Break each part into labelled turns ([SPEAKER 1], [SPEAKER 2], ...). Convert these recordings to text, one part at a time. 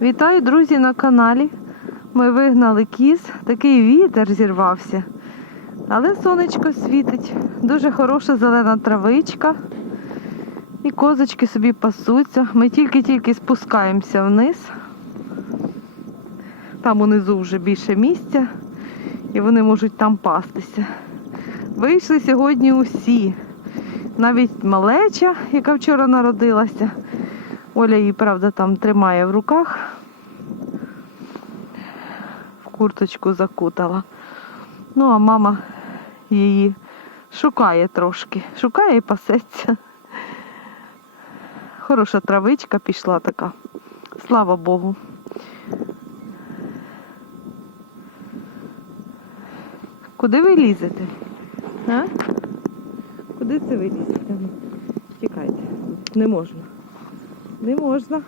[SPEAKER 1] Вітаю, друзі, на каналі. Ми вигнали кіз, такий вітер зірвався. Але сонечко світить, дуже хороша зелена травичка. І козочки собі пасуться. Ми тільки-тільки спускаємося вниз. Там унизу вже більше місця, і вони можуть там пастися. Вийшли сьогодні усі. Навіть малеча, яка вчора народилася. Оля її, правда, там тримає в руках. В курточку закутала. Ну, а мама її шукає трошки. Шукає і пасеться. Хороша травичка пішла така. Слава Богу. Куди ви лізете? А? Куди це ви лізете? Тікайте. Не можна. Не можна.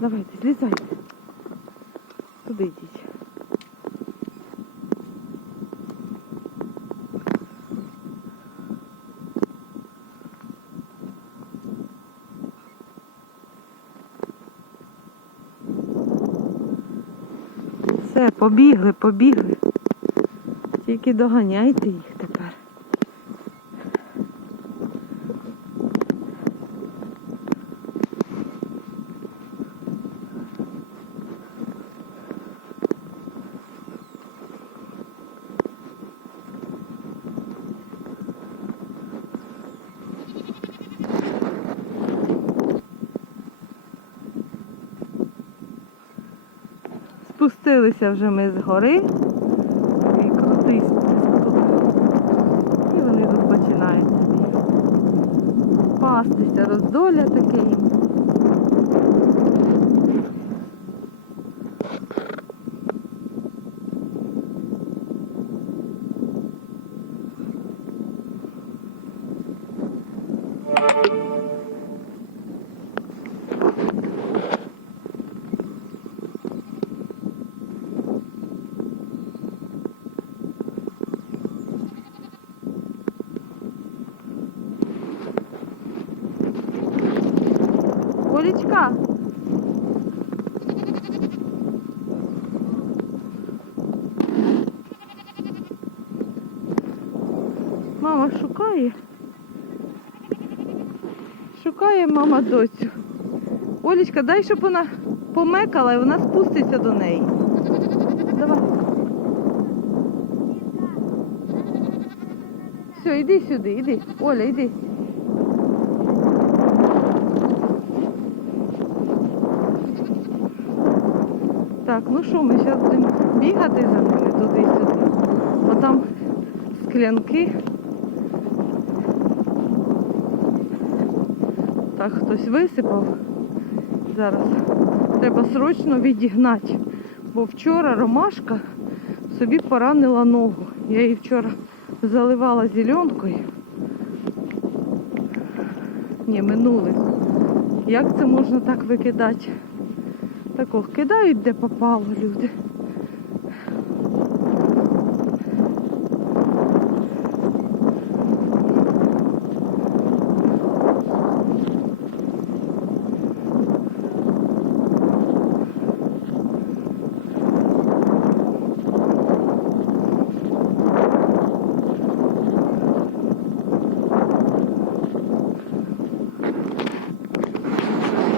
[SPEAKER 1] Давайте, злізайте. Туди йдіть. Все, побігли, побігли. Тільки доганяйте їх Спустилися вже ми з гори. І крутий спуск. І вони тут починають собі пастися, роздоля таке їм. Олечка. Мама шукає. Шукає мама доцю. Олечка, дай, щоб вона помекала і вона спуститься до неї. Давай. Все, іди сюди, іди. Оля, іди. Так, ну що, ми зараз будемо бігати за ними туди-сюди. Бо там склянки. Так, хтось висипав. Зараз треба срочно відігнати. Бо вчора ромашка собі поранила ногу. Я її вчора заливала зеленкою. Ні, минулих. Як це можна так викидати? Такого кидають, де попало люди.